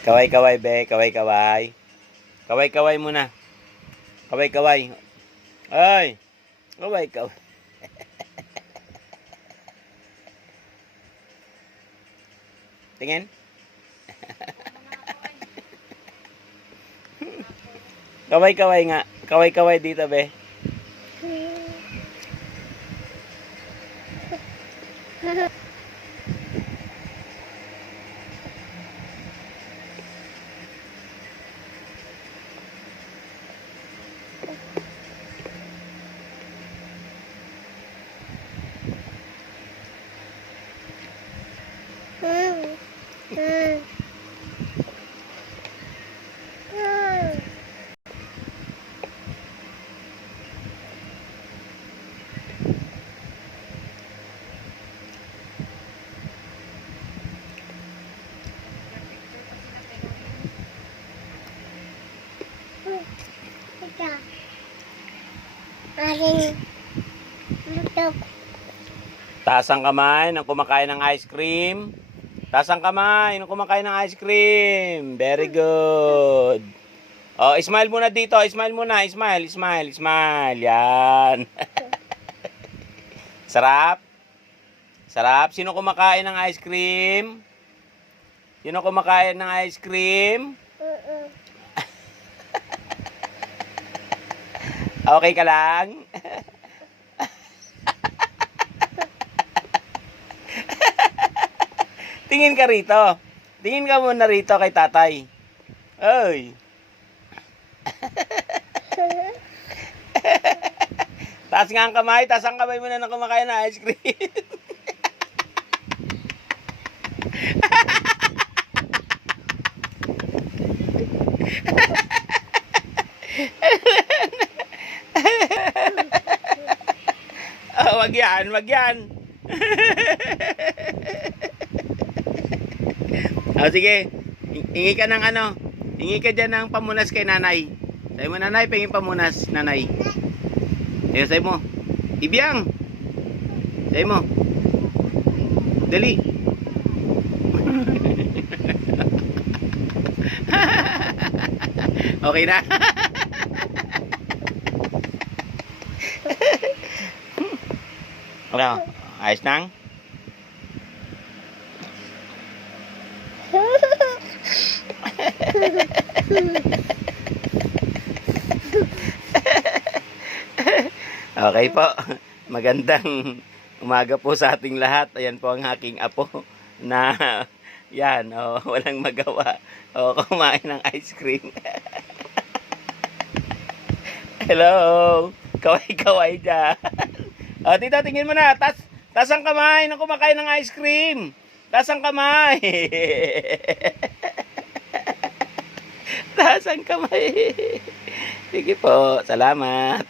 Kaway-kaway, be. Kaway-kaway. Kaway-kaway muna. Kaway-kaway. Ay! Kaway-kaway. Tingin. Kaway-kaway nga. Kaway-kaway dito, be. Taas ang kamay ng kumakain ng ice cream. Taas ang kamay ng kumakain ng ice cream. Very good. Oh, smile muna dito. Smile muna. Smile, smile, smile. Yan. Sarap? Sarap? Sino kumakain ng ice cream? Sino kumakain ng ice cream? Okay ka lang? Tingin ka rito. Tingin ka muna rito kay tatay. Oy. Taas nga ang kamay. Taas ang kamay muna na kumakain ng ice cream. Oh, wag yan. Wag yan. Oh, sige. Hingi ka ng ano. Hingi ka dyan ng pamunas kay nanay. Sabi mo, nanay, pingin pamunas, nanay. Ayun, sabi mo. Ibiyang. Sabi mo. Dali. Okay na. Ano? Ayos nang? Okay po. Magandang umaga po sa ating lahat. Ayan po ang aking apo na yan, walang magawa. Kumain ng ice cream. Hello. Kaway-kaway dyan. Tito, tingin mo na. Tas ang kamay na kumakain ng ice cream. Tas ang kamay. Tas ang kamay. Sige po. Salamat.